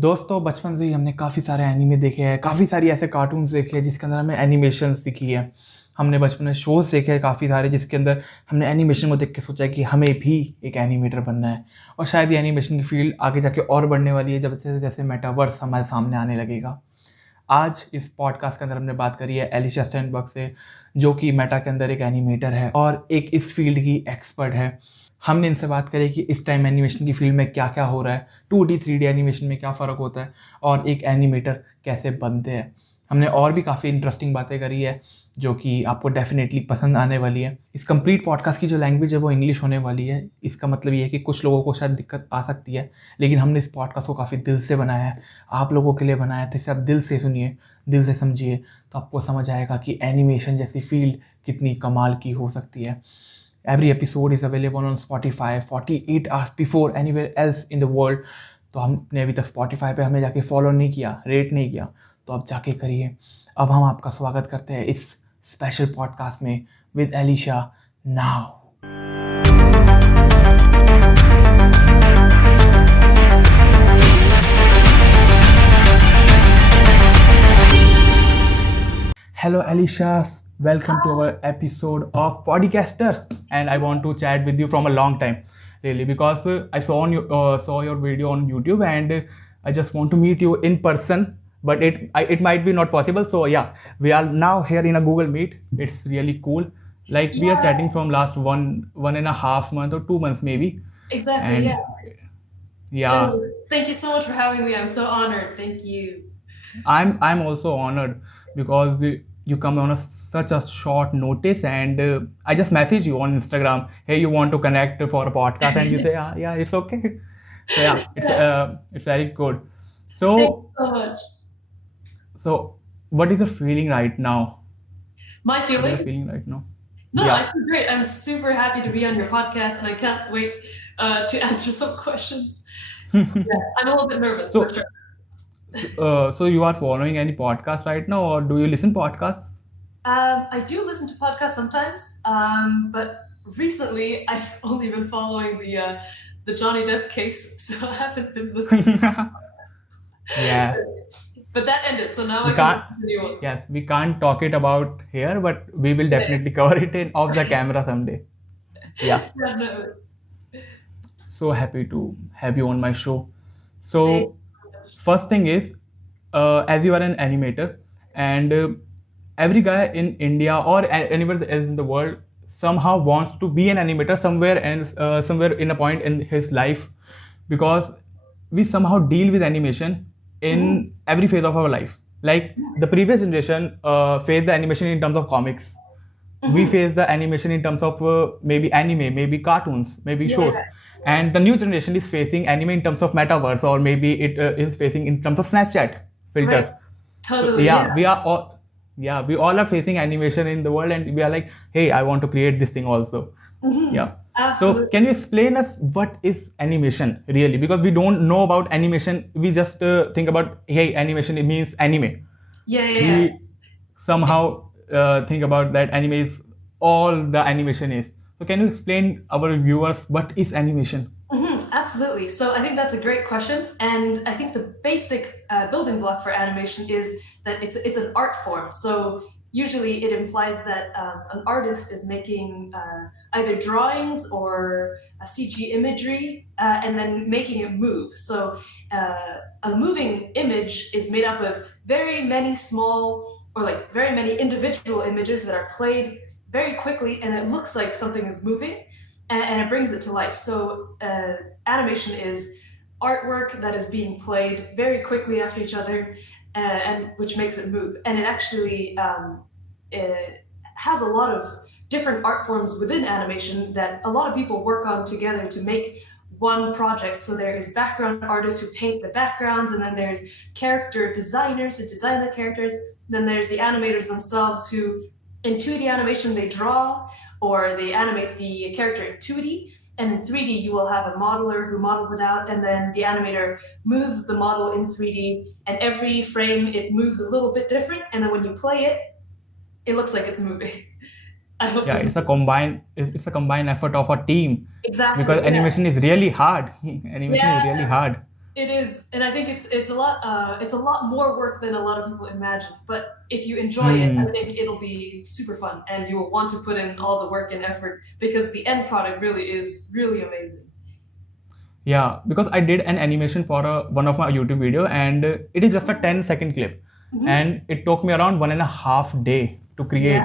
दोस्तों बचपन से ही हमने काफ़ी सारे एनीमे देखे हैं, काफ़ी सारी ऐसे कार्टून्स देखे हैं जिसके अंदर हमें एनिमेशन सीखी है। हमने बचपन में शोज़ देखे हैं काफ़ी सारे जिसके अंदर हमने एनिमेशन को देख के सोचा है कि हमें भी एक एनिमेटर बनना है। और शायद ये एनिमेशन की फील्ड आगे जाके और बढ़ने वाली है जब जैसे जैसे मेटावर्स हमारे सामने आने लगेगा। आज इस पॉडकास्ट के अंदर हमने बात करी है एलिशा स्टाइनबर्ग से, जो कि मेटा के अंदर एक एनिमेटर है और एक इस फील्ड की एक्सपर्ट है। हमने इनसे बात करी कि इस टाइम एनिमेशन की फील्ड में क्या क्या हो रहा है, 2D 3D एनिमेशन में क्या फ़र्क होता है और एक एनिमेटर कैसे बनते हैं। हमने और भी काफ़ी इंटरेस्टिंग बातें करी है जो कि आपको डेफिनेटली पसंद आने वाली है। इस कंप्लीट पॉडकास्ट की जो लैंग्वेज है वो इंग्लिश होने वाली है। इसका मतलब ये है कि कुछ लोगों को शायद दिक्कत आ सकती है, लेकिन हमने इस पॉडकास्ट को काफ़ी दिल से बनाया है, आप लोगों के लिए बनाया है। तो इसे आप दिल से सुनिए, दिल से समझिए, तो आपको समझ आएगा कि एनिमेशन जैसी फील्ड कितनी कमाल की हो सकती है। Every episode is available on Spotify 48 hours before anywhere else in the world। तो हमने अभी तक Spotify पे हमें जाके फॉलो नहीं किया, रेट नहीं किया, तो अब जाके करिए। अब हम आपका स्वागत करते हैं इस स्पेशल पॉडकास्ट में with Elisha now. Hello Alisha, welcome to our episode of Podcaster, and I want to chat with you from a long time, really, because I saw your video on YouTube, and I just want to meet you in person, but it might be not possible. So yeah, we are now here in a Google Meet. It's really cool. Like we are chatting from last one and a half month or 2 months maybe. Exactly, And yeah. Anyways, thank you so much for having me. I'm so honored. Thank you. I'm also honored because you come on such a short notice, and I just message you on Instagram, hey, you want to connect for a podcast, and you say yeah, it's okay. So yeah, it's very good. Thank you So so much. what is your feeling right now? My What is your feeling? feeling right now? No, I Yeah. feel great. I'm super happy to be on your podcast, and I can't wait to answer some questions. Yeah, I'm a little bit nervous, So for sure. so you are following any podcast right now, or do you listen podcasts? I do listen to podcasts sometimes, but recently I've only been following the Johnny Depp case, so I haven't been listening. Yeah. But that ended, so now We I can can't. listen to new ones. Yes, we can't talk it about here, but we will definitely cover it in off the camera someday. Yeah. Yeah, no. So happy to have you on my show. Thank So you so much. first thing is, as you are an animator, and every guy in India or anywhere else in the world somehow wants to be an animator somewhere, and somewhere in a point in his life, because we somehow deal with animation in every phase of our life. Like the previous generation faced the animation in terms of comics. We face the animation in terms of maybe anime, maybe cartoons, maybe shows, Yeah, and the new generation is facing anime in terms of metaverse, or maybe it is facing in terms of Snapchat filters. right. So Totally, yeah, yeah. we all are facing animation in the world, and we are like, hey, I want to create this thing also. Yeah. So Absolutely. can you explain us what is animation really? Because we don't know about animation, we just think about, hey, animation, it means anime. Yeah. We somehow think about that anime is all the animation is. So can you explain our viewers what is animation? Absolutely. So I think that's a great question, and I think the basic building block for animation is that it's an art form. So usually it implies that an artist is making either drawings or a CG imagery, and then making it move. So a moving image is made up of very many small, or like very many individual images that are played very quickly, and it looks like something is moving, and it brings it to life. So animation is artwork that is being played very quickly after each other, and which makes it move. And it actually it has a lot of different art forms within animation that a lot of people work on together to make one project. So there is background artists who paint the backgrounds, and then there's character designers who design the characters. Then there's the animators themselves who, in 2D animation, they draw or they animate the character in 2D. And in 3D, you will have a modeler who models it out, and then the animator moves the model in 3D, and every frame it moves a little bit different, and then when you play it, it looks like it's moving. I hope Yeah, this it's a combined effort of a team, exactly, because yeah. animation is really hard. Animation is really Yeah. hard. It is, and I think it's a lot more work than a lot of people imagine. But if you enjoy it, I Hmm. think it'll be super fun, and you will want to put in all the work and effort because the end product really is really amazing. Yeah, because I did an animation for one of my YouTube video, and it is just a 10-second clip, Hmm. and it took me around 1.5 day to Yeah. create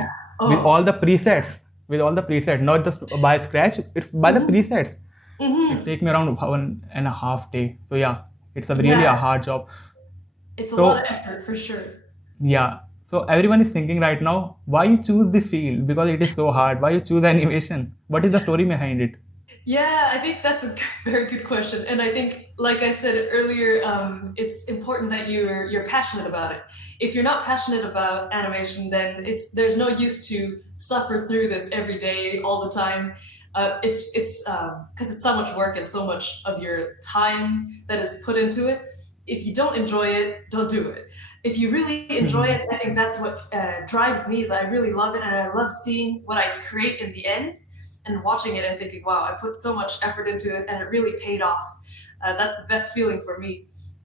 with Oh. all the presets, not just by scratch. It's by the Hmm. presets. It Hmm. take me around 1.5 day. So yeah, it's a really a Yeah. hard job. It's a lot of So effort for sure. yeah, so everyone is thinking right now, why you choose this field? Because it is so hard. Why you choose animation? What is the story behind it? Yeah, I think that's a very good question, and I think, like I said earlier, it's important that you're passionate about it. If you're not passionate about animation, then there's no use to suffer through this every day, all the time. It's because it's so much work and so much of your time that is put into it. If you don't enjoy it, don't do it. If you really enjoy Hmm. it, I think that's what drives me. Is I really love it, and I love seeing what I create in the end and watching it and thinking, wow, I put so much effort into it and it really paid off. That's the best feeling for me.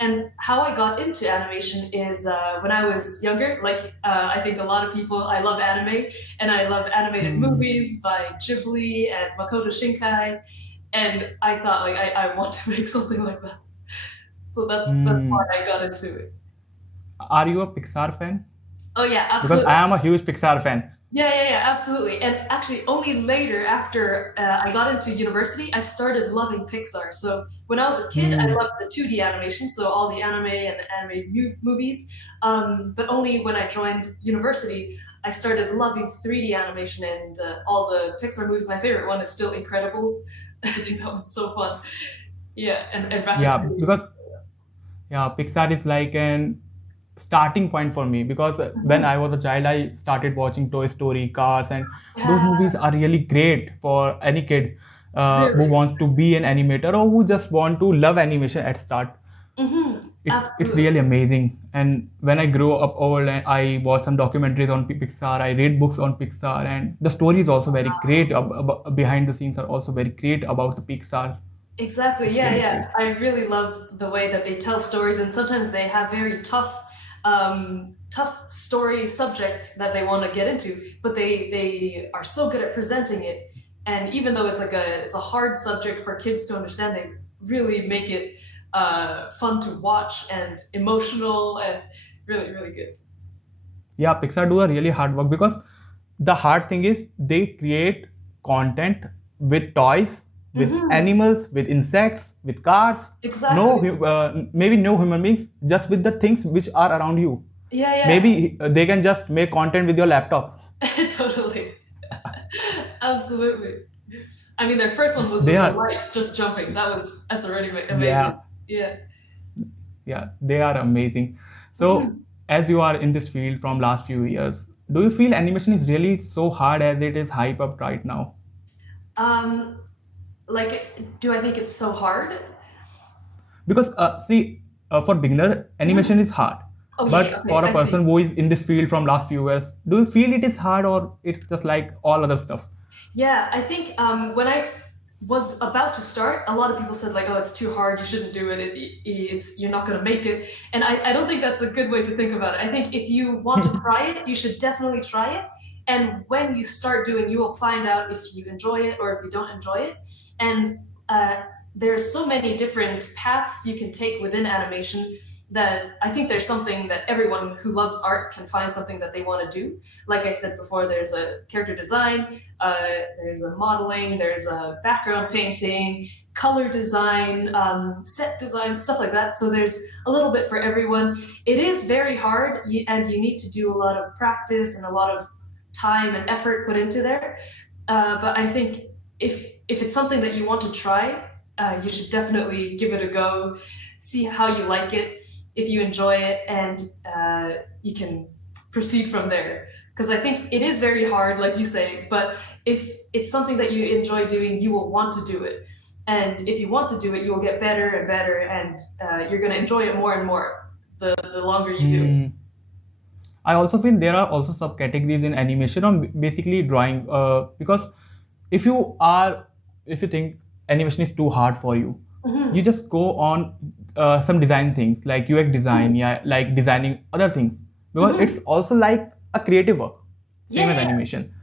And how I got into animation is when I was younger. Like I think a lot of people, I love anime and I love animated Hmm. movies by Ghibli and Makoto Shinkai. And I thought, like, I want to make something like that. So that's Hmm. why I got into it. Are you a Pixar fan? Oh yeah, Because absolutely. I am a huge Pixar fan. Yeah, absolutely. And actually, only later, after I got into university, I started loving Pixar. So when I was a kid, I Hmm. loved the 2D animation, so all the anime and the anime movies. But only when I joined university, I started loving 3D animation and all the Pixar movies. My favorite one is still Incredibles. I think that one's so fun. Yeah, and Yeah, Ratatouille. because yeah, Pixar is like an starting point for me because when Mhm. I was a child, I started watching Toy Story, Cars, and those Yeah, movies are really great for any kid who really. wants to be an animator or who just want to love animation at start. Hmm. It's Absolutely. really amazing. And when I grew up old, and I watched some documentaries on Pixar, I read books on Pixar, and the story is also very great. Behind the scenes are also very great about the Pixar. Exactly. It's Yeah, really yeah. great. I really love the way that they tell stories, and sometimes they have very tough story subject that they want to get into, but they are so good at presenting it. And even though it's a hard subject for kids to understand, they really make it fun to watch and emotional and really, really good. Yeah, Pixar do a really hard work because the hard thing is they create content with toys, with Hmm. animals, with insects, with cars. No, Exactly. maybe no human beings, just with the things which are around you. Yeah, yeah. Maybe they can just make content with your laptop. Totally. Absolutely. I mean, their first one was They with the are, light just jumping. That's already amazing. yeah, Yeah. yeah, they are amazing. So, Mhm. as you are in this field from last few years, do you feel animation is really so hard as it is hype up right now? Um, like, do I think it's so hard? Because see, for beginner animation Mhm. is hard, Oh but yeah. Okay, for a I see. person who is in this field from last few years, do you feel it is hard or it's just like all other stuff? Yeah, I think when was about to start, a lot of people said like, "Oh, it's too hard. You shouldn't do it. It's you're not going to make it." And I don't think that's a good way to think about it. I think if you want to try it, you should definitely try it. And when you start doing, you will find out if you enjoy it or if you don't enjoy it. And there's so many different paths you can take within animation that I think there's something that everyone who loves art can find something that they want to do. Like I said before, there's a character design, there's a modeling, there's a background painting, color design, set design, stuff like that. So there's a little bit for everyone. It is very hard, and you need to do a lot of practice and a lot of time and effort put into there. But I think if it's something that you want to try, you should definitely give it a go, see how you like it, if you enjoy it, and you can proceed from there. Because I think it is very hard, like you say, but if it's something that you enjoy doing, you will want to do it. And if you want to do it, you will get better and better, and you're going to enjoy it more and more the longer you do it. Hmm. I also feel there are also subcategories in animation or basically drawing because if you are if you think animation is too hard for you, Hmm. you just go on. some design things like UX design, yeah, like designing other things, because it's also like a creative work, same as Yeah. animation.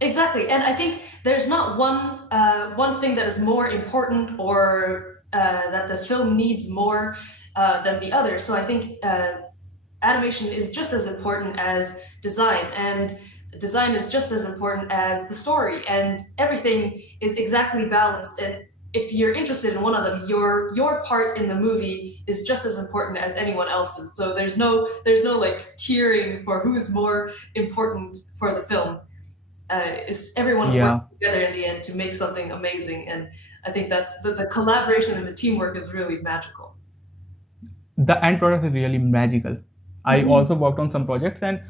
Exactly, and I think there's not one thing that is more important or that the film needs more than the other. So I think animation is just as important as design, and design is just as important as the story, and everything is exactly balanced. And if you're interested in one of them, your part in the movie is just as important as anyone else's. So there's no like tiering for who's more important for the film. Everyone's Yeah, working together in the end to make something amazing, and I think that's the collaboration and the teamwork is really magical. the end product is really magical. I also worked on some projects, and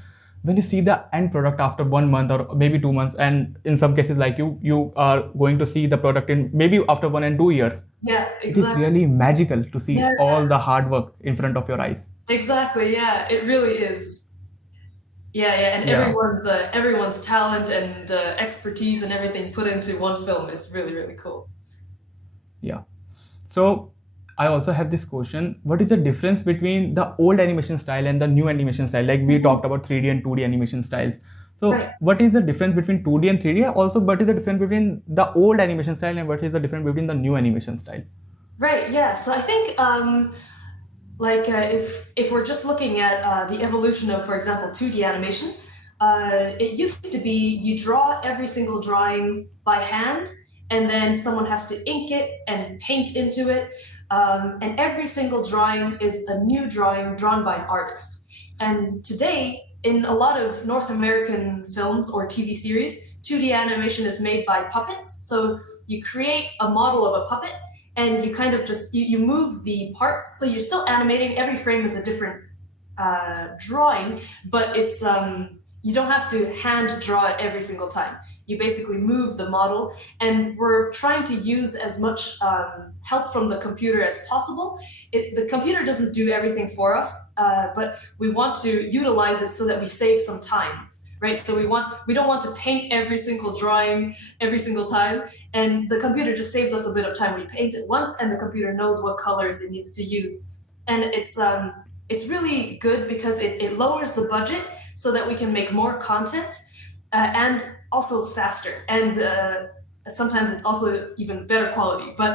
when you see the end product after 1 month or maybe 2 months, and in some cases like you are going to see the product in maybe after 1 and 2 years, Yeah, it is exactly. really magical to see Yeah, all the hard work in front of your eyes. exactly. Yeah, it really is. Yeah, yeah, and Yeah, everyone's talent and expertise and everything put into one film. It's really really cool. yeah. So I also have this question: what is the difference between the old animation style and the new animation style? Like we talked about 3D and 2D animation styles. So Right. what is the difference between 2D and 3D? Also, what is the difference between the old animation style and what is the difference between the new animation style? Right. Yeah. So I think like if we're just looking at the evolution of, for example, 2D animation, it used to be you draw every single drawing by hand, and then someone has to ink it and paint into it, and every single drawing is a new drawing drawn by an artist. And today, in a lot of North American films or TV series, 2D animation is made by puppets. So you create a model of a puppet, and you kind of just you move the parts, so you're still animating. Every frame is a different drawing, but it's you don't have to hand draw it every single time. You basically move the model, and we're trying to use as much help from the computer as possible. The computer doesn't do everything for us, but we want to utilize it so that we save some time, right? So we don't want to paint every single drawing every single time, and the computer just saves us a bit of time. We paint it once, and the computer knows what colors it needs to use, and it's really good because it lowers the budget so that we can make more content and also faster, and sometimes it's also even better quality. But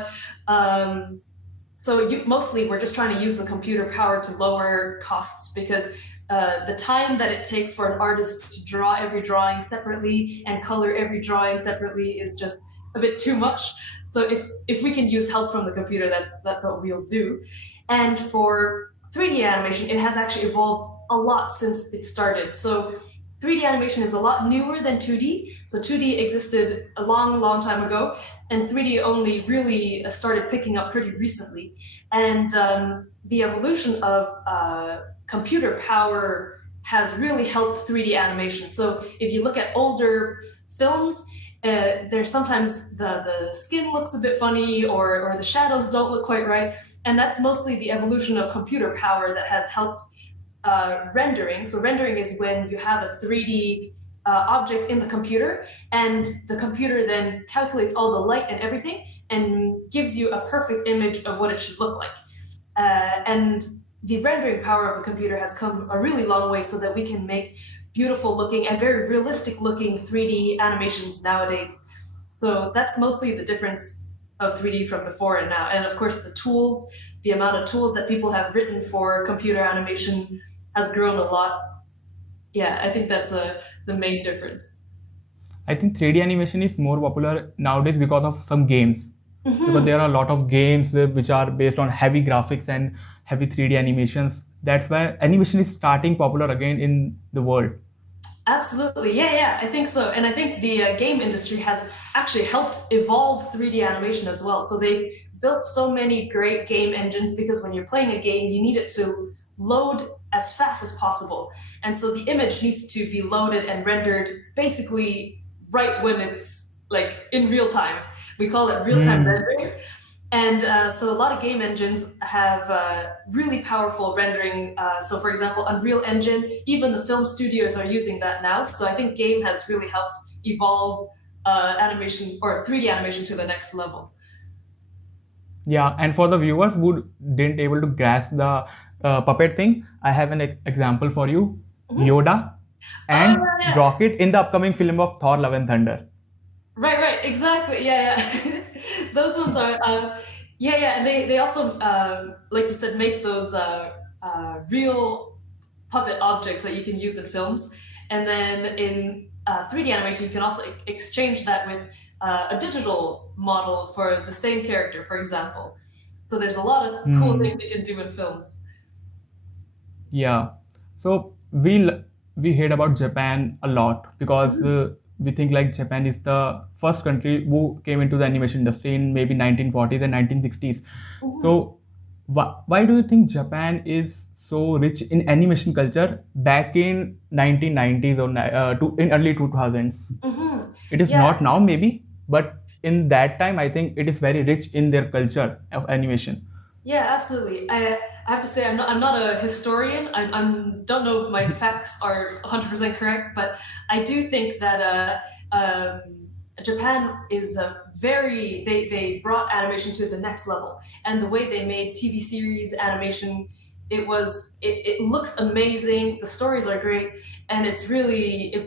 mostly we're just trying to use the computer power to lower costs, because the time that it takes for an artist to draw every drawing separately and color every drawing separately is just a bit too much. So if we can use help from the computer, that's what we'll do. And for 3D animation, it has actually evolved a lot since it started. So 3D animation is a lot newer than 2D. So 2D existed a long, long time ago, and 3D only really started picking up pretty recently. And the evolution of computer power has really helped 3D animation. So if you look at older films, there's sometimes the skin looks a bit funny, or the shadows don't look quite right. And that's mostly the evolution of computer power that has helped rendering. So rendering is when you have a 3D object in the computer, and the computer then calculates all the light and everything and gives you a perfect image of what it should look like. And the rendering power of the computer has come a really long way, so that we can make beautiful looking and very realistic looking 3D animations nowadays. So that's mostly the difference of 3D from before and now. And of course, the amount of tools that people have written for computer animation has grown a lot. Yeah, I think that's the main difference. I think 3D animation is more popular nowadays because of some games. Because there are a lot of games which are based on heavy graphics and heavy 3D animations. That's why animation is starting popular again in the world. Absolutely. Yeah, yeah, I think so. And I think the game industry has actually helped evolve 3D animation as well. So they've built so many great game engines, because when you're playing a game, you need it to load as fast as possible. And so the image needs to be loaded and rendered basically right when it's like in real time. We call it real-time rendering. And so a lot of game engines have really powerful rendering. So for example, Unreal Engine, even the film studios are using that now. So I think game has really helped evolve animation or 3D animation to the next level. Yeah, and for the viewers who didn't able to grasp the puppet thing, I have an example for you: Mhm. Yoda Oh and yeah, yeah. Rocket in the upcoming film of Thor: Love and Thunder. Right, right, exactly. Yeah, yeah. Those ones are, yeah, yeah, and they also, like you said, make those real puppet objects that you can use in films, and then in 3D animation, you can also exchange that with a digital model for the same character, for example. So there's a lot of cool Hmm. things you can do in films. Yeah. So we heard about Japan a lot because Mhm. we think like Japan is the first country who came into the animation industry in maybe 1940s and 1960s. Mhm. So why do you think Japan is so rich in animation culture back in 1990s or in early 2000s? Mhm. It is Yeah, not now maybe, but in that time I think it is very rich in their culture of animation. yeah, absolutely. I have to say I'm not a historian. Don't know if my facts are 100% correct, but I do think that Japan is a very they brought animation to the next level, and the way they made TV series animation, it looks amazing. The stories are great, and it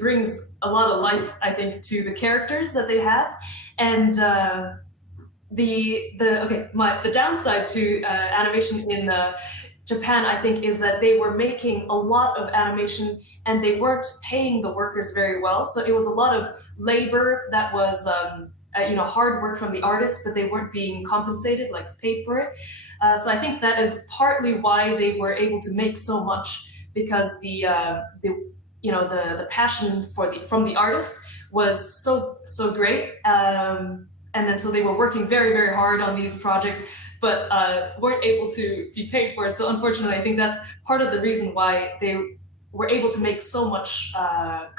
brings a lot of life, I think, to the characters that they have, and. The downside to animation in Japan, I think, is that they were making a lot of animation and they weren't paying the workers very well. So it was a lot of labor that was hard work from the artists, but they weren't being compensated, like paid for it. So I think that is partly why they were able to make so much, because the passion from the artist was so great. And then so they were working very very hard on these projects, but weren't able to be paid for it. So unfortunately, I think that's part of the reason why they were able to make so much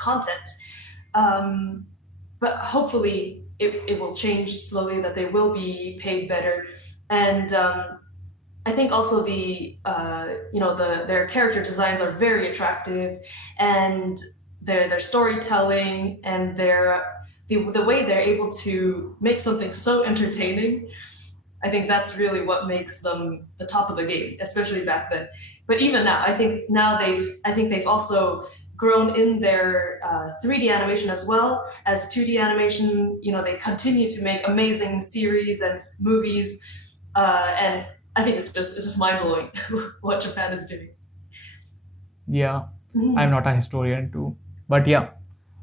content. um, but hopefully it will change slowly, that they will be paid better. And I think also their character designs are very attractive, and their storytelling and the way they're able to make something so entertaining. I think that's really what makes them the top of the game, especially back then. But even now, I think they've also grown in their 3D animation as well as 2D animation. You know, they continue to make amazing series and movies, and I think it's just mind blowing what Japan is doing. Yeah, I'm Mhm. not a historian too, but yeah,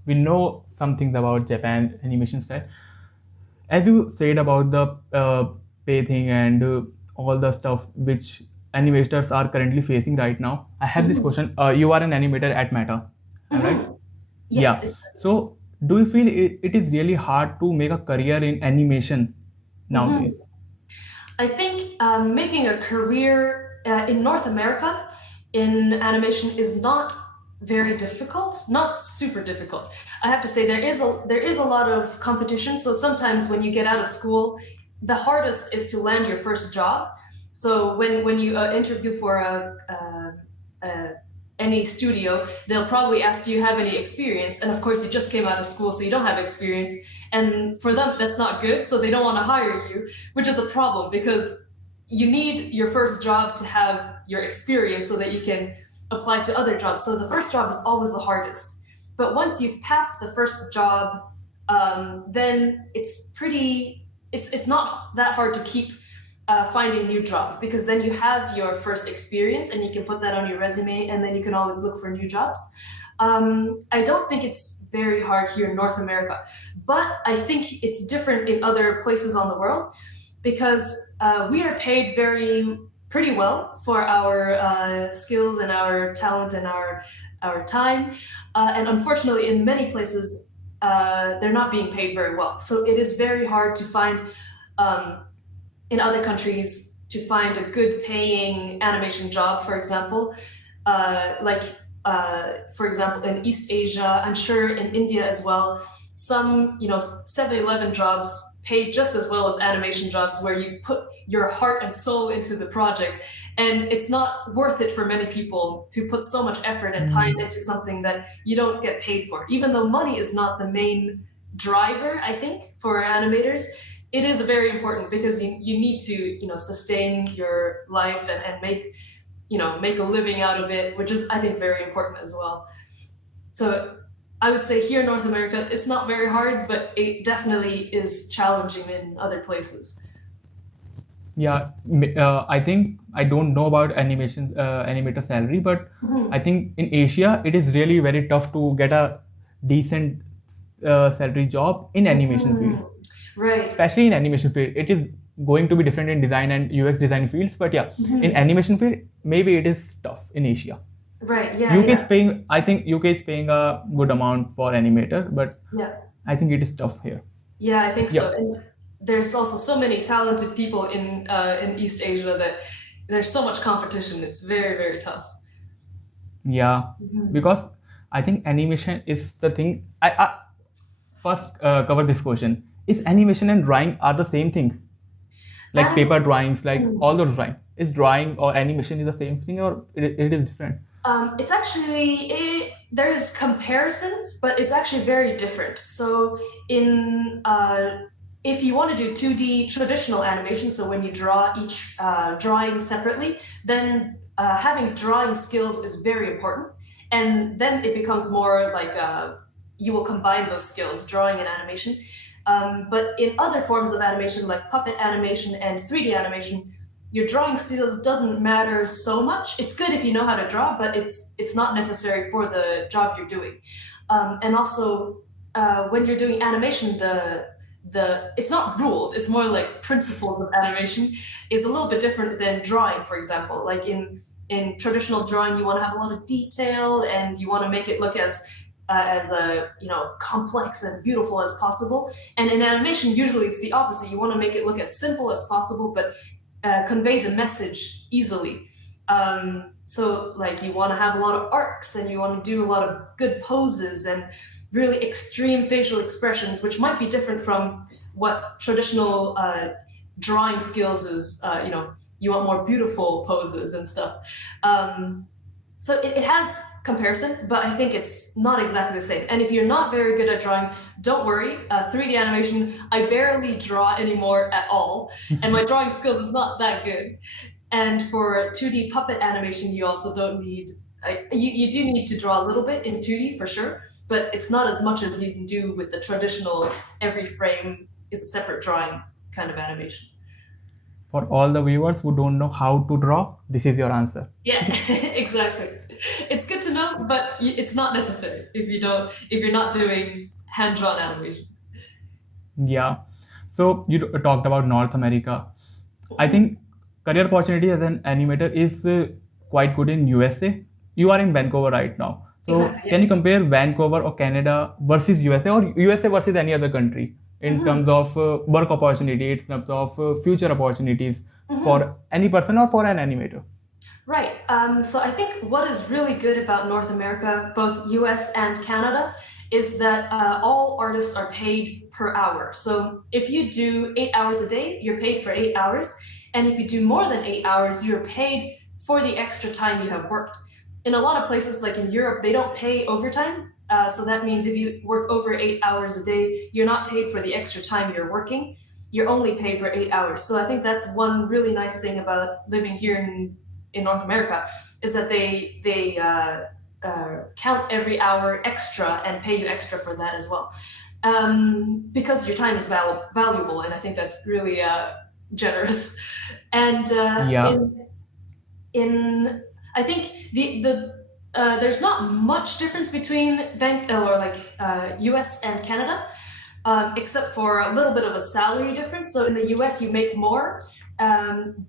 we know some things about Japan animation style. As you said about the pay thing and all the stuff which animators are currently facing right now, I have this Mhm. question. You are an animator at Meta, am I right? Mhm. Yes. Yeah. So, do you feel it is really hard to make a career in animation Mhm. nowadays? I think making a career in North America in animation is not very difficult, not super difficult. I have to say there is a lot of competition. So sometimes when you get out of school, the hardest is to land your first job. So when you interview for a any studio, they'll probably ask, do you have any experience? And of course, you just came out of school, so you don't have experience. And for them, that's not good, so they don't want to hire you, which is a problem because you need your first job to have your experience so that you can apply to other jobs. So the first job is always the hardest. But once you've passed the first job, then it's not that hard to keep finding new jobs, because then you have your first experience and you can put that on your resume, and then you can always look for new jobs. I don't think it's very hard here in North America, but I think it's different in other places on the world, because we are paid pretty well for our skills and our talent and our time. And unfortunately, in many places, they're not being paid very well. So it is very hard to find um, in other countries to find a good paying animation job, for example. Like, for example, in East Asia, I'm sure in India as well, some, 7-Eleven jobs pay just as well as animation jobs, where you put your heart and soul into the project. And it's not worth it for many people to put so much effort and time Hmm. into something that you don't get paid for. Even though money is not the main driver, I think, for animators, it is very important because you need to sustain your life and make a living out of it, which is, I think, very important as well. So I would say here in North America, it's not very hard, but it definitely is challenging in other places. Yeah, I think I don't know about animator salary, but I think in Asia it is really very tough to get a decent salary job in animation field. Right. Especially in animation field, it is going to be different in design and UX design fields. But yeah, in animation field, maybe it is tough in Asia. Right. Yeah. UK is paying. I think UK is paying a good amount for animator, but Yeah. I think it is tough here. Yeah, I think so. And there's also so many talented people in East Asia that there's so much competition. It's very, very tough. Yeah, because I think animation is the thing. I first cover this question. Is animation and drawing are the same things? Like paper drawings, like all those drawing. Is drawing or animation is the same thing, or it is different? It's actually there's comparisons, but it's actually very different. So if you want to do 2D traditional animation, so when you draw each drawing separately, then having drawing skills is very important. And then it becomes more like you will combine those skills, drawing and animation. But in other forms of animation, like puppet animation and 3D animation, your drawing skills doesn't matter so much. It's good if you know how to draw, but it's not necessary for the job you're doing. And also, when you're doing animation, it's not rules, it's more like principles of animation is a little bit different than drawing, for example. Like in traditional drawing, you want to have a lot of detail and you want to make it look as complex and beautiful as possible. And in animation, usually it's the opposite. You want to make it look as simple as possible, but convey the message easily. So like you want to have a lot of arcs and you want to do a lot of good poses and really extreme facial expressions, which might be different from what traditional drawing skills is. You want more beautiful poses and stuff. So it has comparison, but I think it's not exactly the same. And if you're not very good at drawing, don't worry. 3D animation, I barely draw anymore at all. And my drawing skills is not that good. And for 2D puppet animation, you also don't need... You do need to draw a little bit in 2D for sure, but it's not as much as you can do with the traditional every frame is a separate drawing kind of animation. For all the viewers who don't know how to draw, this is your answer. Yeah, exactly. It's good to know, but it's not necessary if you're not doing hand-drawn animation. Yeah. So you talked about North America. I think career opportunity as an animator is quite good in USA. You are in Vancouver right now. So exactly, can you compare Vancouver or Canada versus USA or USA versus any other country in terms of work opportunity, in terms of future opportunities for any person or for an animator? Right. So I think what is really good about North America, both US and Canada, is that all artists are paid per hour. So if you do 8 hours a day, you're paid for 8 hours. And if you do more than 8 hours, you're paid for the extra time you have worked. In a lot of places, like in Europe, they don't pay overtime. So that means if you work over 8 hours a day, you're not paid for the extra time you're working. You're only paid for 8 hours. So I think that's one really nice thing about living here in North America, is that they count every hour extra and pay you extra for that as well. Because your time is valuable, and I think that's really generous. And I think there's not much difference between US and Canada, except for a little bit of a salary difference. So in the US, you make more,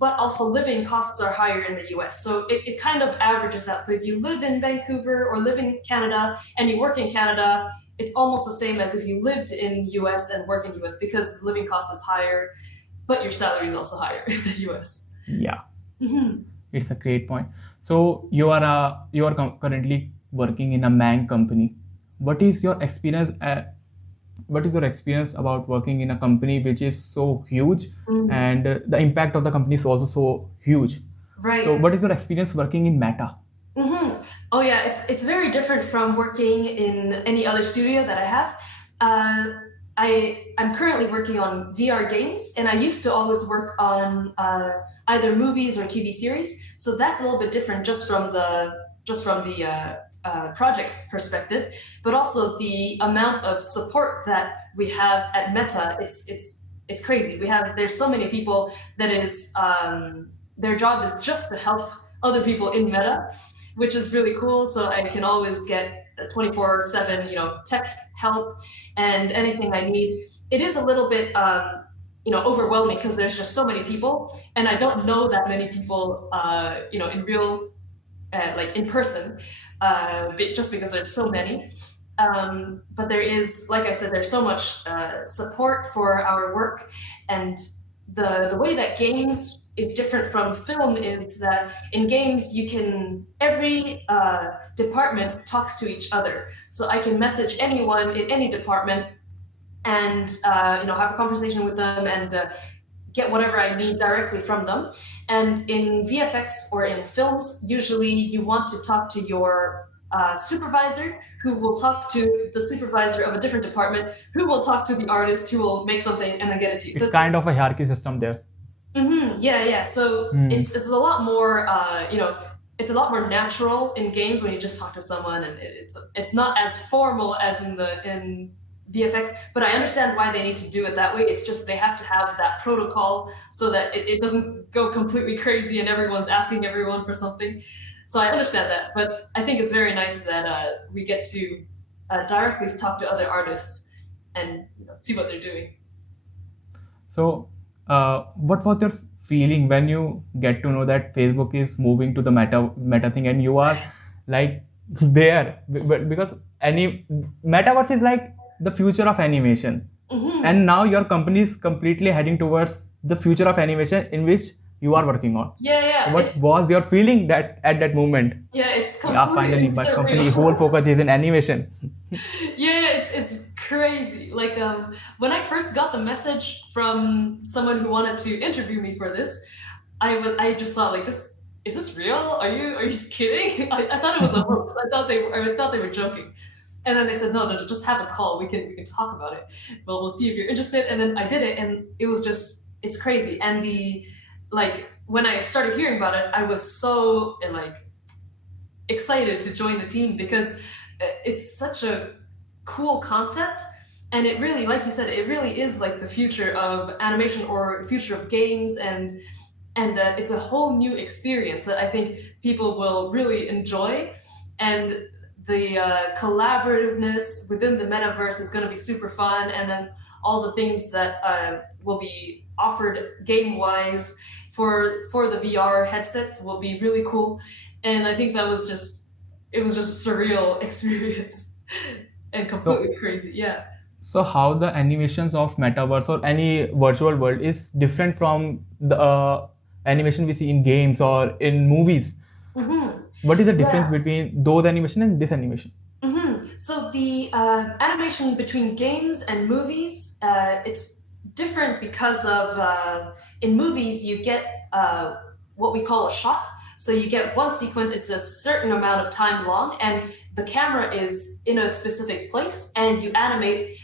but also living costs are higher in the US. So it kind of averages out. So if you live in Vancouver or live in Canada and you work in Canada, it's almost the same as if you lived in US and work in US, because living cost is higher, but your salary is also higher in the US. Yeah, it's a great point. So you are currently working in a Mang company. What is your experience? What is your experience about working in a company which is so huge, and the impact of the company is also so huge? Right. So what is your experience working in Meta? Oh yeah, it's very different from working in any other studio that I have. I'm currently working on VR games, and I used to always work on either movies or TV series. So that's a little bit different just from the project's perspective, but also the amount of support that we have at Meta. It's crazy. There's so many people that is their job is just to help other people in Meta, which is really cool. So I can always get 24/7, tech help and anything I need. It is a little bit, overwhelming because there's just so many people, and I don't know that many people, in real, like in person, just because there's so many. But there is, like I said, there's so much support for our work, and the way that games is different from film is that in games every department talks to each other. So I can message anyone in any department and have a conversation with them and get whatever I need directly from them. And in VFX or in films, usually you want to talk to your supervisor, who will talk to the supervisor of a different department, who will talk to the artist, who will make something and then get it to you. It's kind of a hierarchy system there. Yeah. So it's a lot more, it's a lot more natural in games when you just talk to someone, and it's not as formal as in VFX. But I understand why they need to do it that way. It's just they have to have that protocol so that it doesn't go completely crazy and everyone's asking everyone for something. So I understand that, but I think it's very nice that we get to directly talk to other artists and see what they're doing. So, what was your feeling when you get to know that Facebook is moving to the meta thing, and you are like there? Because metaverse is like the future of animation, and now your company is completely heading towards the future of animation in which you are working on. Yeah. What was your feeling that at that moment? Yeah, it's completely finally, my company whole focus is in animation. Yeah, it's crazy. Like when I first got the message from someone who wanted to interview me for this, I just thought like, is this real? Are you kidding? I thought it was a hoax. I thought they were joking. And then they said, no, just have a call. We can talk about it. Well, we'll see if you're interested. And then I did it, and it was it's crazy. And when I started hearing about it, I was so excited to join the team because it's such a cool concept, and it really, like you said, it really is like the future of animation or future of games, and it's a whole new experience that I think people will really enjoy, and the collaborativeness within the metaverse is going to be super fun, and then all the things that will be offered game-wise for the VR headsets will be really cool. And I think that was just a surreal experience and completely crazy. Yeah. So how the animations of metaverse or any virtual world is different from the animation we see in games or in movies? What is the difference between those animation and this animation? So the animation between games and movies, it's different because of in movies you get what we call a shot. So you get one sequence, it's a certain amount of time long, and the camera is in a specific place, and you animate.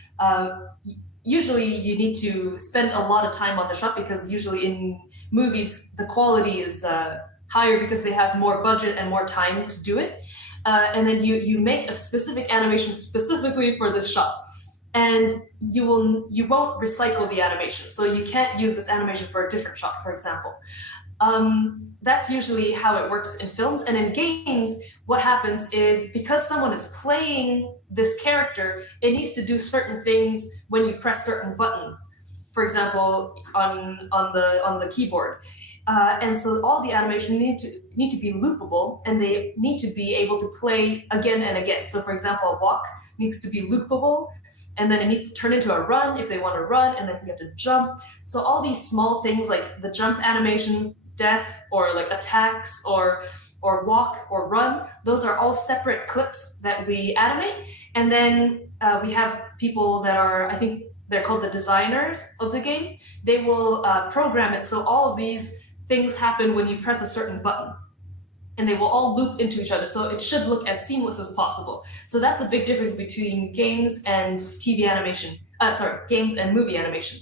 Usually you need to spend a lot of time on the shot because usually in movies the quality is higher because they have more budget and more time to do it. And then you make a specific animation specifically for this shot, and you won't recycle the animation. So you can't use this animation for a different shot, for example. That's usually how it works in films. And in games, what happens is because someone is playing this character, it needs to do certain things when you press certain buttons. For example, on the keyboard. And so all the animation need to be loopable, and they need to be able to play again and again. So for example, a walk needs to be loopable, and then it needs to turn into a run if they want to run, and then you have to jump. So all these small things like the jump animation, death, or like attacks, or walk or run, those are all separate clips that we animate. And then we have people that are, I think they're called the designers of the game. They will program it so all of these things happen when you press a certain button, and they will all loop into each other. So it should look as seamless as possible. So that's the big difference between games and TV animation. games and movie animation.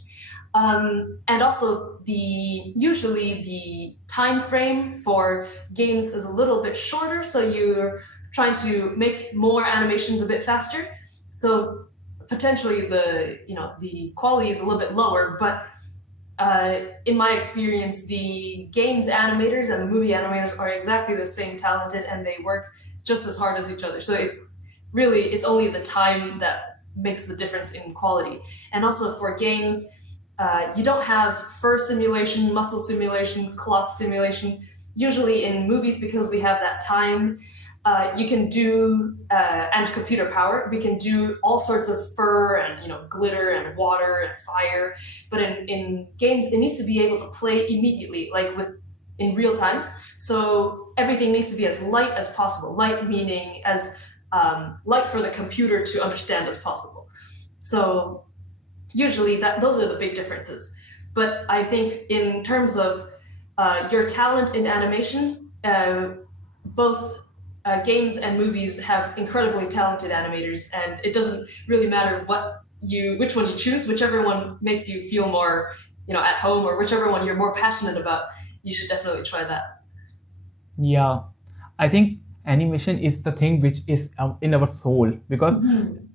And also usually the time frame for games is a little bit shorter, so you're trying to make more animations a bit faster. So potentially the quality is a little bit lower, but in my experience, the games animators and the movie animators are exactly the same talented, and they work just as hard as each other. So it's only the time that makes the difference in quality. And also for games, you don't have fur simulation, muscle simulation, cloth simulation. Usually in movies, because we have that time, you can do and computer power. We can do all sorts of fur and glitter and water and fire. But in games, it needs to be able to play immediately, like in real time. So everything needs to be as light as possible. Light meaning as light for the computer to understand as possible. So usually those are the big differences. But I think in terms of your talent in animation, both games and movies have incredibly talented animators, and it doesn't really matter which one you choose. Whichever one makes you feel more at home, or whichever one you're more passionate about, you should definitely try that. Yeah, I think animation is the thing which is in our soul, because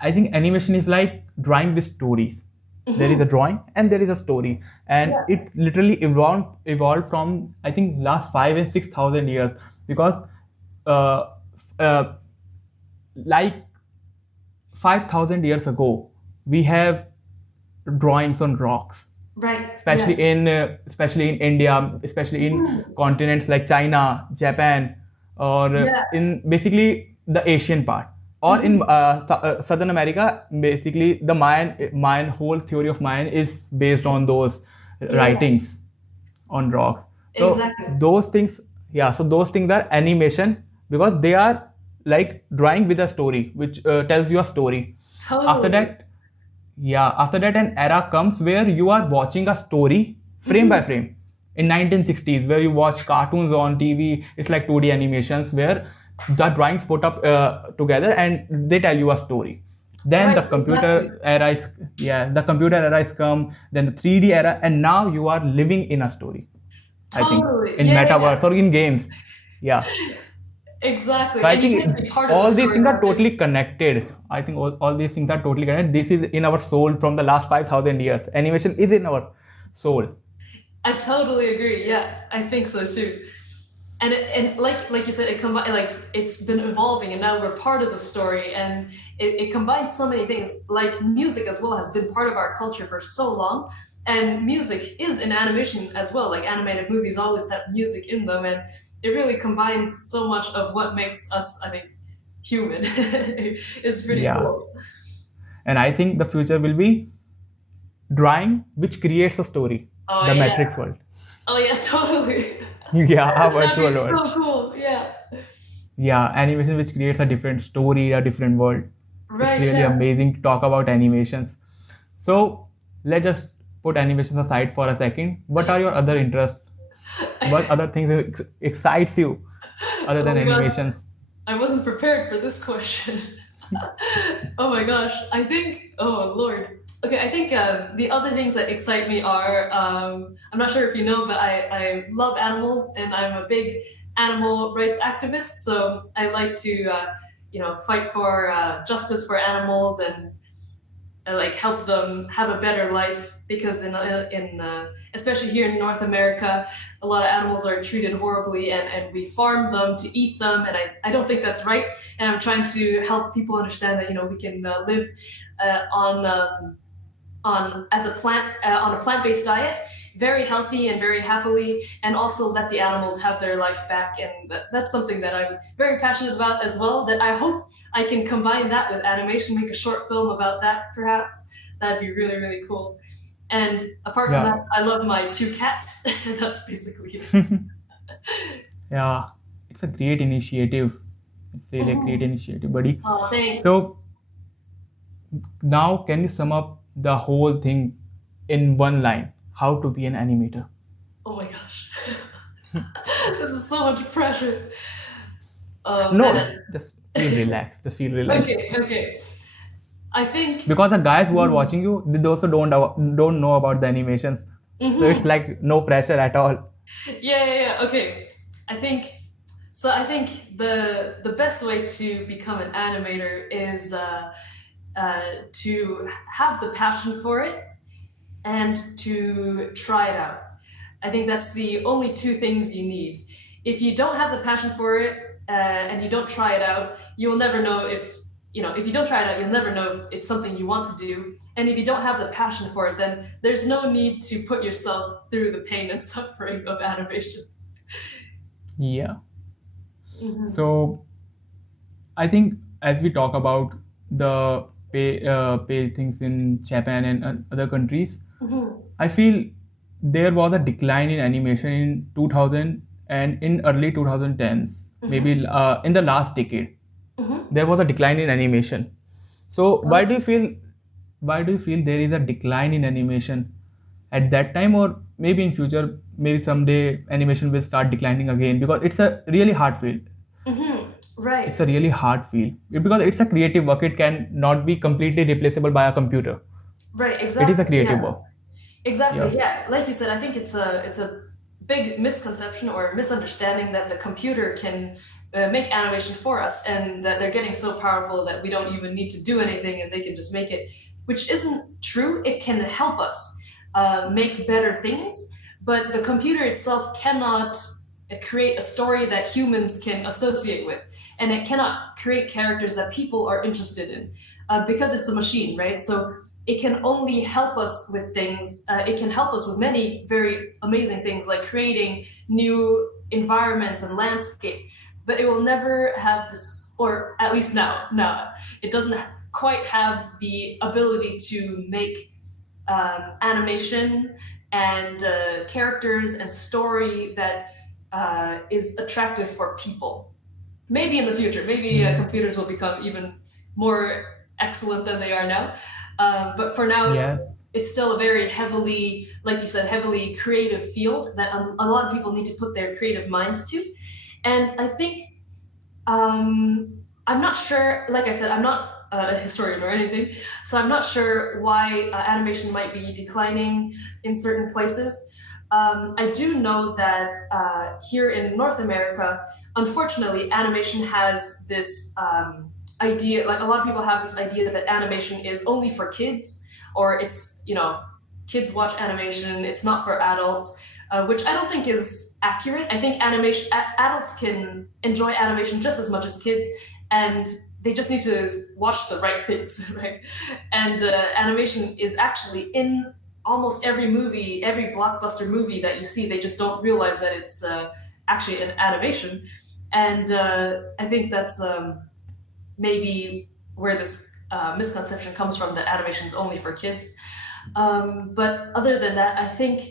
I think animation is like drawing with stories. There is a drawing and there is a story, and it literally evolved from, I think, last 5 and 6,000 years, because like 5,000 years ago we have drawings on rocks, right? Especially in India, especially in continents like China, Japan, or in basically the Asian part, or in Southern America. Basically the Mayan whole theory of Mayan is based on those writings on rocks. So exactly. those things are animation, because they are like drawing with a story which tells you a story. Totally. After that an era comes where you are watching a story frame by frame. In 1960s, where you watch cartoons on TV, it's like 2D animations where the drawings put up together and they tell you a story. Then the computer era is come, then the 3D era, and now you are living in a story. Totally. I think in metaverse or in games. Yeah. Exactly. So I think all these things are totally connected. I think all these things are totally connected. This is in our soul from the last 5,000 years. Animation is in our soul. I totally agree. Yeah, I think so too. And like you said, it's been evolving, and now we're part of the story, and it combines so many things. Like music as well has been part of our culture for so long, and music is in animation as well. Like animated movies always have music in them, and it really combines so much of what makes us, I think, human. It's pretty cool. And I think the future will be drawing which creates a story. The Matrix world. Oh yeah, totally. Yeah, a virtual world. That'd be so cool. Yeah. Yeah, animation which creates a different story, a different world. Right, it's really amazing to talk about animations. So let's just put animations aside for a second. What are your other interests? What other things excites you other than animations? I wasn't prepared for this question. Oh my gosh. I think, oh Lord. Okay, I think the other things that excite me are, I'm not sure if you know, but I love animals, and I'm a big animal rights activist. So I like to, fight for justice for animals, and like help them have a better life, because in especially here in North America, a lot of animals are treated horribly, and we farm them to eat them, and I don't think that's right. And I'm trying to help people understand that we can live on a plant-based diet, very healthy and very happily, and also let the animals have their life back. And that's something that I'm very passionate about as well, that I hope I can combine that with animation, make a short film about that perhaps. That'd be really, really cool. And apart from that, I love my 2 cats. That's basically it. Yeah, it's a great initiative. It's really a great initiative, buddy. Oh, thanks. So now can you sum up the whole thing in one line? How to be an animator? Oh my gosh. This is so much pressure. No, just feel relaxed. Just feel relaxed. Okay. I think. Because the guys who are watching you, they also don't know about the animations. So it's like no pressure at all. Yeah. Okay. I think so. I think the best way to become an animator is to have the passion for it and to try it out. I think that's the only two things you need. If you don't have the passion for it and you don't try it out, you will never know if if you don't try it out, you'll never know if it's something you want to do. And if you don't have the passion for it, then there's no need to put yourself through the pain and suffering of animation. Yeah. So I think as we talk about the pay things in Japan and other countries, I feel there was a decline in animation in 2000 and in early 2010s, maybe in the last decade. There was a decline in animation. So why do you feel there is a decline in animation at that time, or maybe in future, maybe someday animation will start declining again, because it's a really hard field. Right. It's a really hard field because it's a creative work. It can not be completely replaceable by a computer. Right. Exactly. It is a creative work. Exactly. Yeah. Like you said, I think it's a big misconception or misunderstanding that the computer can make animation for us, and that they're getting so powerful that we don't even need to do anything and they can just make it, which isn't true. It can help us make better things, but the computer itself cannot create a story that humans can associate with, and it cannot create characters that people are interested in because it's a machine, right? So it can only help us with things. It can help us with many very amazing things, like creating new environments and landscape, but it will never have this, or at least now it doesn't quite have the ability to make animation and characters and story that is attractive for people. Maybe in the future, maybe computers will become even more excellent than they are now. But for now, Yes. it's still a very heavily, like you said, heavily creative field that a lot of people need to put their creative minds to. And I think, I'm not sure, like I said, I'm not a historian or anything, so I'm not sure why animation might be declining in certain places. I do know that here in North America, unfortunately, animation has this idea, like a lot of people have this idea that animation is only for kids, or it's, kids watch animation, it's not for adults, which I don't think is accurate. I think adults can enjoy animation just as much as kids, and they just need to watch the right things, right? And animation is actually in almost every movie, every blockbuster movie that you see. They just don't realize that it's actually an animation. And I think that's maybe where this misconception comes from, that animation is only for kids. But other than that, I think,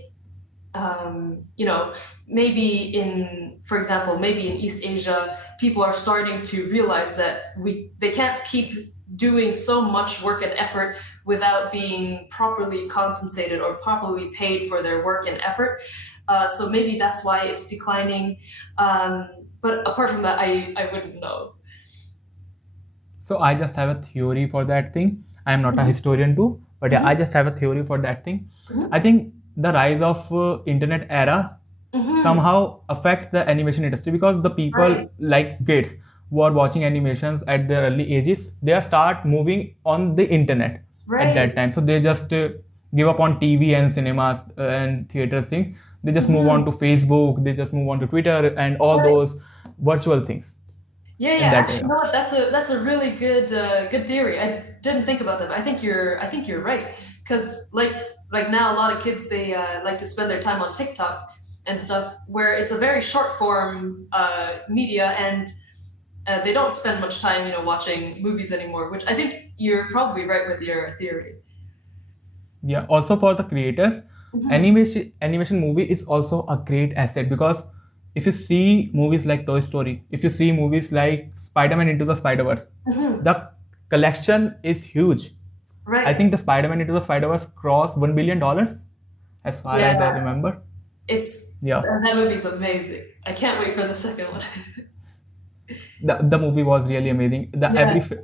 maybe for example, maybe in East Asia, people are starting to realize that they can't keep doing so much work and effort without being properly compensated or properly paid for their work and effort. So maybe that's why it's declining. But apart from that, I wouldn't know. So I just have a theory for that thing. I am not a historian too, but yeah, I just have a theory for that thing. I think the rise of internet era somehow affects the animation industry, because the people like kids who are watching animations at their early ages, they start moving on the internet at that time. So they just give up on TV and cinemas and theater things. They just move on to Facebook, they just move on to Twitter and all those virtual things. Yeah. Actually, you know what? That's a really good theory. I didn't think about that, but I think you're right. Because like now, a lot of kids, they like to spend their time on TikTok and stuff, where it's a very short form media, and they don't spend much time, watching movies anymore. Which I think you're probably right with your theory. Yeah. Also for the creators, animation movie is also a great asset, because if you see movies like Toy Story, if you see movies like Spider-Man Into the Spider-Verse, the collection is huge. Right. I think the Spider-Man Into the Spider-Verse crossed $1 billion, as far as I remember. That movie's amazing. I can't wait for the second one. The movie was really amazing. Yeah,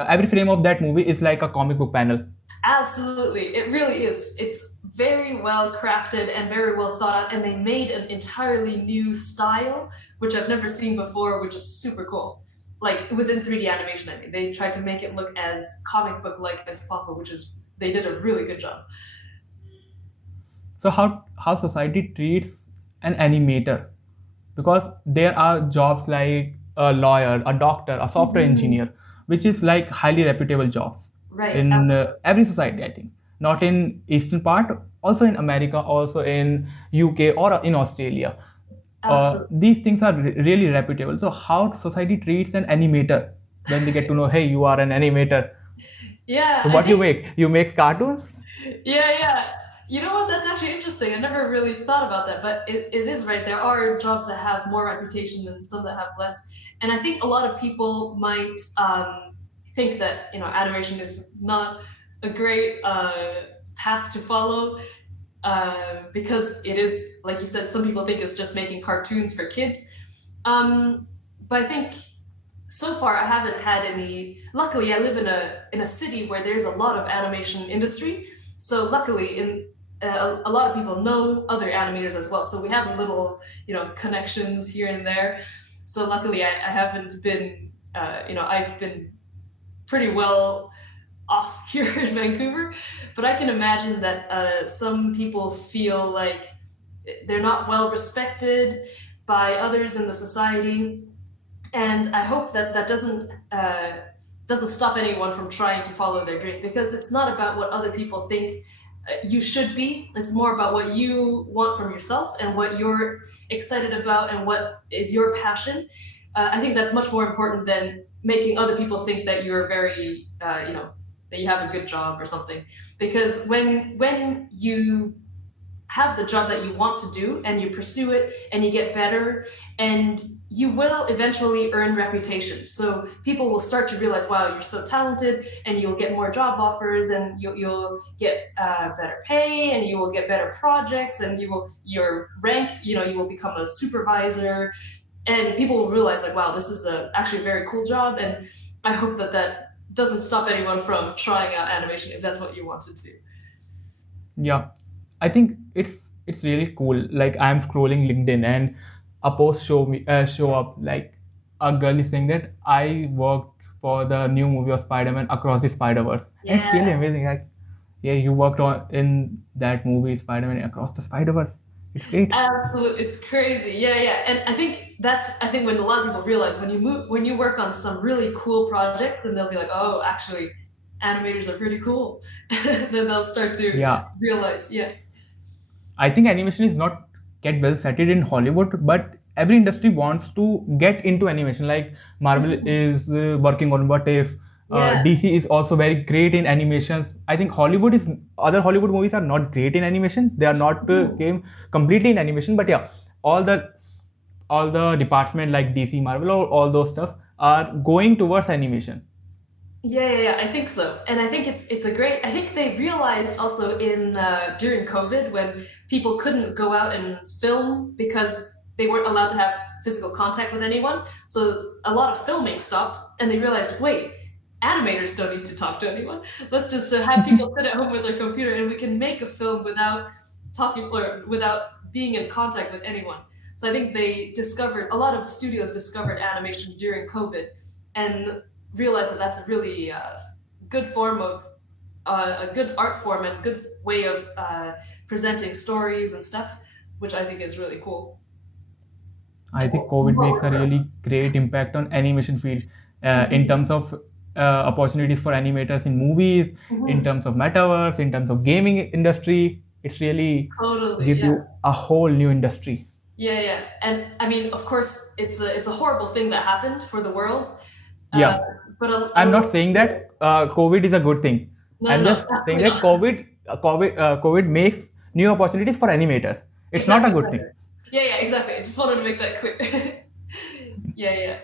Every frame of that movie is like a comic book panel. absolutely. It really is. It's very well crafted and very well thought out, and they made an entirely new style, which I've never seen before, which is super cool. Like within 3D animation, I mean, they tried to make it look as comic book like as possible, which is they did a really good job. So how society treats an animator, because there are jobs like a lawyer, a doctor, a software engineer, which is like highly reputable jobs Right. in every society, I think. Not in eastern part, also in America, also in UK or in Australia. Absolutely. These things are really reputable. So how society treats an animator when they get to know, hey, you are an animator. Yeah, So I what you think make? You make cartoons? yeah. You know what? That's actually interesting. I never really thought about that, but it is right. There are jobs that have more reputation and some that have less. And I think a lot of people might think that animation is not a great path to follow because it is, like you said, some people think it's just making cartoons for kids. But I think so far I haven't had any. Luckily, I live in a city where there's a lot of animation industry. So luckily, in a lot of people know other animators as well. So we have little connections here and there. So luckily, I haven't been I've been pretty well off here in Vancouver. But I can imagine that some people feel like they're not well respected by others in the society, and I hope that that doesn't stop anyone from trying to follow their dream, because it's not about what other people think you should be. It's more about what you want from yourself and what you're excited about and what is your passion. I think that's much more important than making other people think that you're very that you have a good job or something. Because when you have the job that you want to do and you pursue it and you get better, and you will eventually earn reputation. So people will start to realize, wow, you're so talented, and you'll get more job offers, and you'll get better pay, and you will get better projects, and your rank, you will become a supervisor, and people will realize like, wow, this is actually a very cool job. And I hope that that doesn't stop anyone from trying out animation if that's what you want to do. Yeah, I think it's really cool. Like I'm scrolling LinkedIn and a post show up like a girl is saying that I worked for the new movie of Spider-Man Across the Spider-Verse. And it's really Yeah. amazing. Like, yeah, you worked on in that movie Spider-Man Across the Spider-Verse. It's great. Absolutely, it's crazy. Yeah. And I think when a lot of people realize when you work on some really cool projects, then they'll be like, oh, actually, animators are pretty cool. Then they'll start to Yeah, realize, yeah. I think animation is not get well settled in Hollywood, but every industry wants to get into animation. Like Marvel is working on What If. Yeah. DC is also very great in animations. I think other Hollywood movies are not great in animation. They are not came completely in animation. But yeah, all the department like DC, Marvel, or all those stuff are going towards animation. Yeah. I think so, and I think it's a great. I think they realized also in during COVID, when people couldn't go out and film because they weren't allowed to have physical contact with anyone. So a lot of filming stopped, and they realized, wait, animators don't need to talk to anyone. Let's just have people sit at home with their computer, and we can make a film without talking or without being in contact with anyone. So I think a lot of studios discovered animation during COVID, and realize that that's a really good form of a good art form and good way of presenting stories and stuff, which I think is really cool. I think COVID makes a really great impact on animation field in terms of opportunities for animators in movies, in terms of metaverse, in terms of gaming industry. It's really Totally, gives yeah. you a whole new industry. Yeah. And I mean, of course, it's a horrible thing that happened for the world. Yeah, But I'm not saying that COVID is a good thing. I'm no, just saying definitely that not. COVID makes new opportunities for animators. It's not a Exactly. good thing. Yeah, exactly. I just wanted to make that clear. Yeah.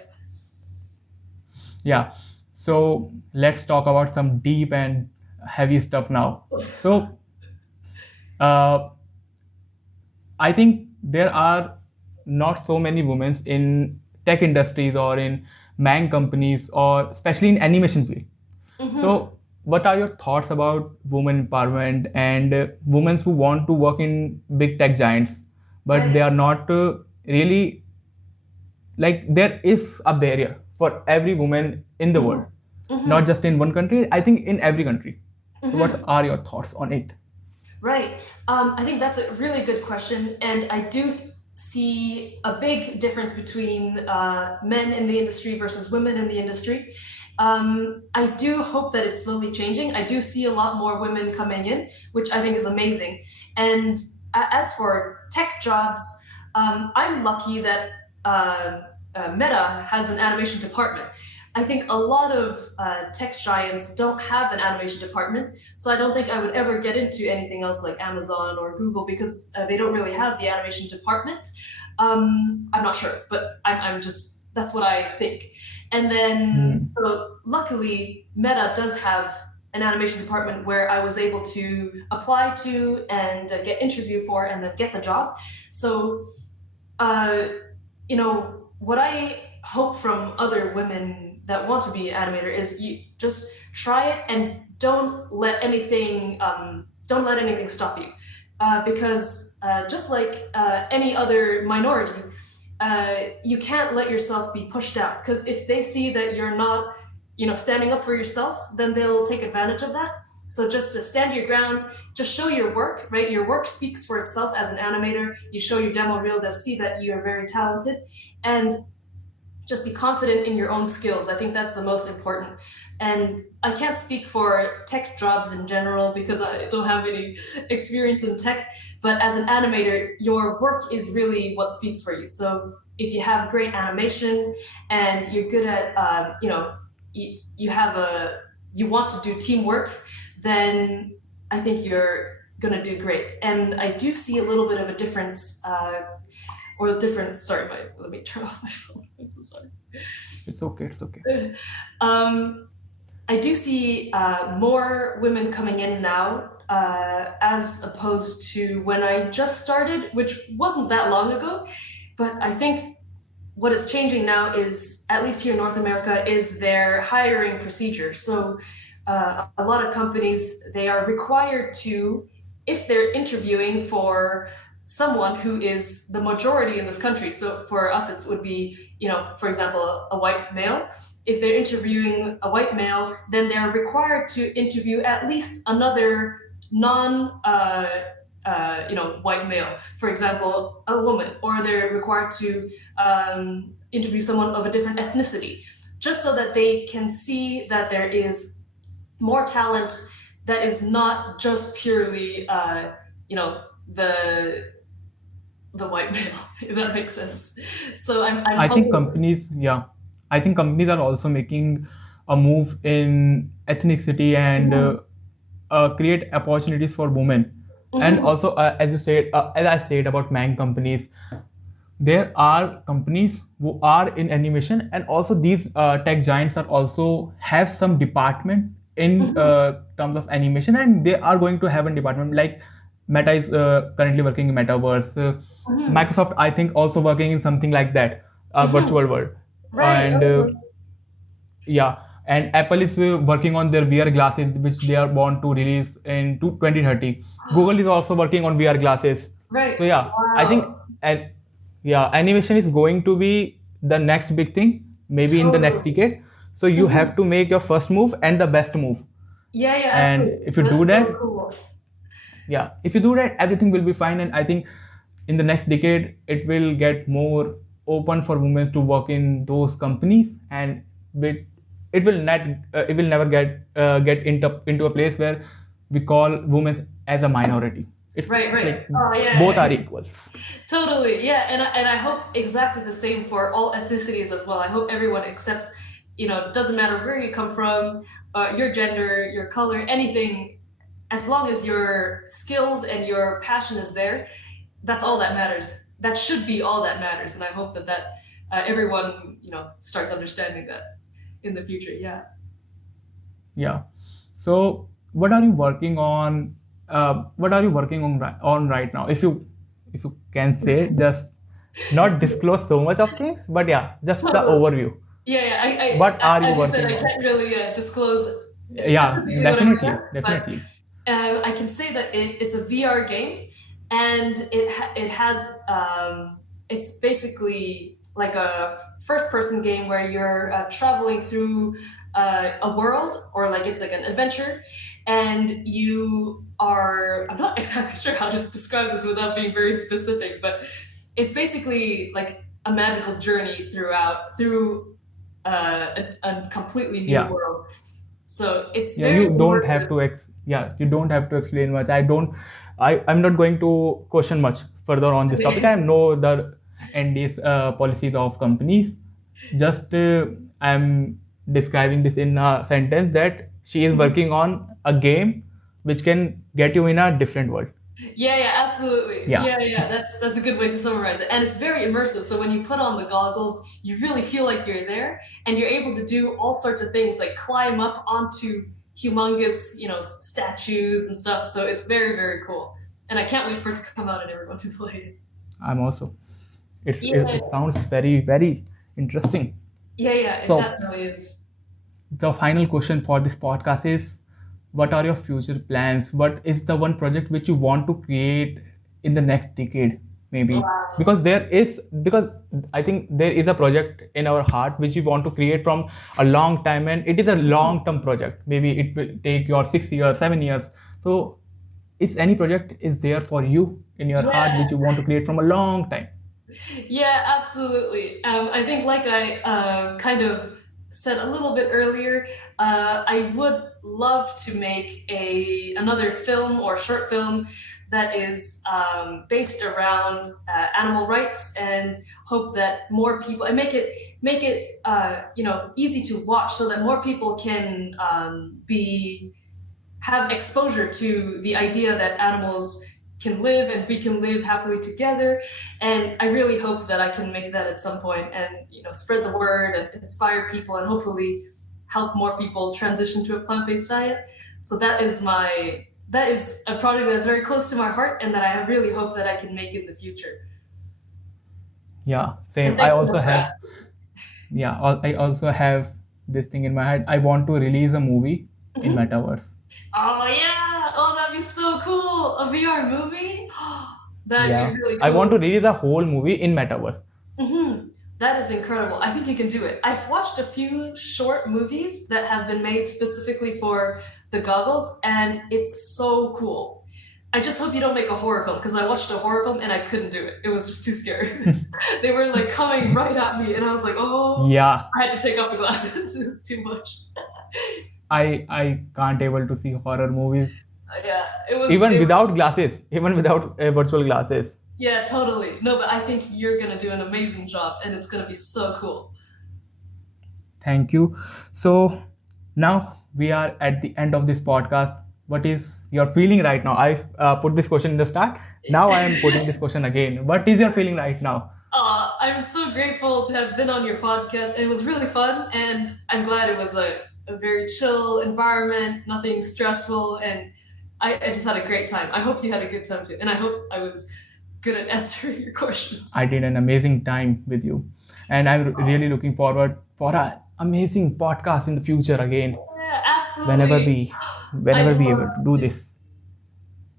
Yeah. So let's talk about some deep and heavy stuff now. So uh, I think there are not so many women in tech industries or in Mang companies, or especially in animation field. So, what are your thoughts about women empowerment and women who want to work in big tech giants, but they are not really, like, there is a barrier for every woman in the world, not just in one country. I think in every country. So, what are your thoughts on it? Right. I think that's a really good question. And I do see a big difference between men in the industry versus women in the industry. I do hope that it's slowly changing. I do see a lot more women coming in, which I think is amazing. And as for tech jobs, I'm lucky that Meta has an animation department. I think a lot of tech giants don't have an animation department, so I don't think I would ever get into anything else like Amazon or Google because they don't really have the animation department. I'm not sure, but I'm just, that's what I think. And then, so luckily, Meta does have an animation department where I was able to apply to and get interview for and then get the job. So, what I hope from other women that want to be an animator is you just try it and don't let anything stop you, because just like any other minority, you can't let yourself be pushed down, because if they see that you're not standing up for yourself, then they'll take advantage of that. So just to stand your ground, just show your work, right? Your work speaks for itself as an animator. You show your demo reel, they'll see that you are very talented, and just be confident in your own skills. I think that's the most important. And I can't speak for tech jobs in general because I don't have any experience in tech, but as an animator, your work is really what speaks for you. So if you have great animation and you're good at, you want to do teamwork, then I think you're gonna do great. And I do see a little bit of a difference, sorry, let me turn off my phone. I'm so sorry. It's okay. It's okay. I do see more women coming in now, as opposed to when I just started, which wasn't that long ago. But I think what is changing now is, at least here in North America, is their hiring procedure. So a lot of companies, they are required to, if they're interviewing for someone who is the majority in this country. So for us, it would be, for example, a white male. If they're interviewing a white male, then they're required to interview at least another white male, for example, a woman, or they're required to interview someone of a different ethnicity, just so that they can see that there is more talent that is not just purely, the white male, if that makes sense. So I think companies are also making a move in ethnicity and create opportunities for women. And also, as I said about Mang companies, there are companies who are in animation, and also these tech giants are also have some department in terms of animation, and they are going to have a department like Meta is currently working in Metaverse. Microsoft, I think, also working in something like that, virtual world. Right. And and Apple is working on their VR glasses, which they are want to release in 2030. Google is also working on VR glasses. Right. So I think animation is going to be the next big thing, maybe in the next decade. So you have to make your first move and the best move. Yeah. And if you do that, if you do that, everything will be fine. And I think in the next decade, it will get more open for women to work in those companies, and it will never get into a place where we call women as a minority. It's right. Like both are equals. Totally, yeah. And I hope exactly the same for all ethnicities as well. I hope everyone accepts, doesn't matter where you come from, your gender, your color, anything, as long as your skills and your passion is there, that's all that matters. That should be all that matters. And I hope that everyone, starts understanding that in the future. Yeah. So what are you working on? On right now? If you can say, just not disclose so much of things, but just the overview. What are you As you said, working I on? can't really disclose Yeah, specifically what I'm definitely, doing, but definitely. I can say that it's a VR game, and it has it's basically like a first person game where you're traveling through a world, or like it's like an adventure, and you are, I'm not exactly sure how to describe this without being very specific, but it's basically like a magical journey through a completely new Yeah. world. So it's Yeah, very you don't have immersive. to you don't have to explain much. I'm not going to question much further on this topic. I know the ND's policies of companies. Just I'm describing this in a sentence that she is working on a game which can get you in a different world. Yeah, absolutely. Yeah. That's a good way to summarize it. And it's very immersive. So when you put on the goggles, you really feel like you're there, and you're able to do all sorts of things like climb up onto humongous, statues and stuff. So it's very, very cool. And I can't wait for it to come out and everyone to play it. I'm also. Yeah, It sounds very, very interesting. it So definitely is. the final question for this podcast is, what are your future plans? What is the one project which you want to create in the next decade, maybe? Wow. Because I think there is a project in our heart which we want to create from a long time, and it is a long term project. Maybe it will take your 6 years, 7 years. So is any project is there for you in your heart which you want to create from a long time? Yeah, absolutely. I think, like I kind of said a little bit earlier, I would love to make another film or short film that is based around animal rights, and hope that more people, and make it easy to watch, so that more people can have exposure to the idea that animals can live and we can live happily together. And I really hope that I can make that at some point, and spread the word and inspire people, and hopefully help more people transition to a plant-based diet. So that is a project that's very close to my heart, and that I really hope that I can make in the future. Yeah, And same. thank you for asking. I also have this thing in my head. I want to release a movie in metaverse. Oh yeah! Oh, that'd be so cool! A VR movie? That'd Yeah, be really I want to cool. release a whole movie in metaverse. That is incredible. I think you can do it. I've watched a few short movies that have been made specifically for the goggles, and it's so cool. I just hope you don't make a horror film, because I watched a horror film and I couldn't do it. It was just too scary. They were like coming right at me, and I was like, oh, Yeah, I had to take off the glasses. It was too much. I can't able to see horror movies Yeah, it was. even without glasses, even without virtual glasses. Yeah, totally. No, but I think you're gonna do an amazing job, and it's gonna be so cool. Thank you. So now we are at the end of this podcast. What is your feeling right now? I put this question in the start. Now I am putting this question again. What is your feeling right now? I'm so grateful to have been on your podcast. It was really fun, and I'm glad it was a very chill environment, nothing stressful, and I just had a great time. I hope you had a good time too, and I hope I was good at answering your questions. I did an amazing time with you, and I'm really looking forward for an amazing podcast in the future again. Yeah, Whenever absolutely. we, whenever I'd we love able to do this.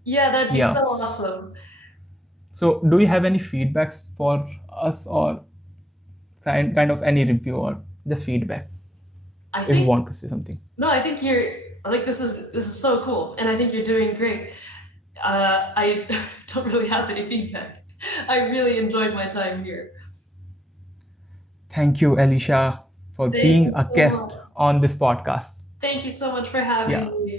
Yeah, that'd be Yeah. so awesome. So, do you have any feedbacks for us, or kind of any review, or just feedback I if you think want to say something? No, I think you're like, this is so cool, and I think you're doing great. I don't really have any feedback. I really enjoyed my time here. Thank you, Alisha, for Thank being you a so guest much. on this podcast. Thank you so much for Yeah. having me.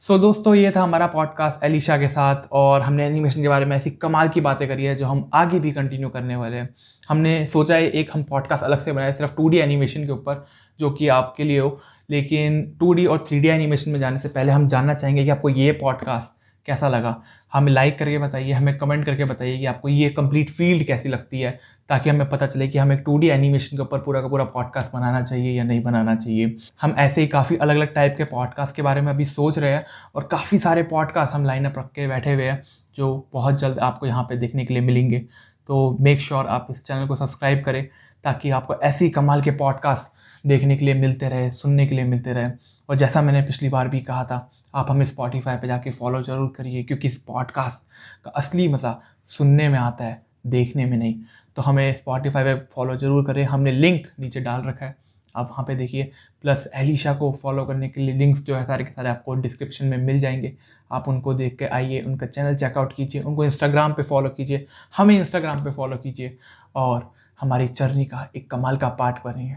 सो दोस्तों, ये था हमारा podcast Elisha के साथ, और हमने animation के बारे में ऐसी कमाल की बातें करी है जो हम आगे भी कंटिन्यू करने वाले हैं। हमने सोचा है एक हम पॉडकास्ट अलग से बनाए सिर्फ 2D एनिमेशन के ऊपर, जो कि आपके लिए हो, लेकिन 2D और 3D एनिमेशन में जाने से पहले हम जानना चाहेंगे कि आपको ये पॉडकास्ट कैसा लगा। हमें लाइक करके बताइए, हमें कमेंट करके बताइए कि आपको ये कंप्लीट फील्ड कैसी लगती है, ताकि हमें पता चले कि हमें 2D एनिमेशन के ऊपर पूरा का पूरा पॉडकास्ट बनाना चाहिए या नहीं बनाना चाहिए। हम ऐसे ही काफ़ी अलग अलग टाइप के पॉडकास्ट के बारे में अभी सोच रहे हैं, और काफ़ी सारे पॉडकास्ट हम लाइनअप रख के बैठे हुए हैं जो बहुत जल्द आपको यहाँ पे देखने के लिए मिलेंगे। तो मेक श्योर आप इस चैनल को सब्सक्राइब करें, ताकि आपको ऐसे ही कमाल के पॉडकास्ट देखने के लिए मिलते रहे, सुनने के लिए मिलते रहे। और जैसा मैंने पिछली बार भी कहा था, आप हमें स्पॉटिफाई पे जाके फॉलो ज़रूर करिए, क्योंकि इस पॉडकास्ट का असली मज़ा सुनने में आता है, देखने में नहीं। तो हमें स्पॉटिफाई पे फॉलो ज़रूर करें, हमने लिंक नीचे डाल रखा है, आप वहाँ पे देखिए। प्लस एलिशा को फॉलो करने के लिए लिंक्स जो है सारे के सारे आपको डिस्क्रिप्शन में मिल जाएंगे, आप उनको देख के आइए, उनका चैनल चेकआउट कीजिए, उनको इंस्टाग्राम पे फॉलो कीजिए, हमें इंस्टाग्राम पे फॉलो कीजिए और हमारी जर्नी का एक कमाल का पार्ट बनिए।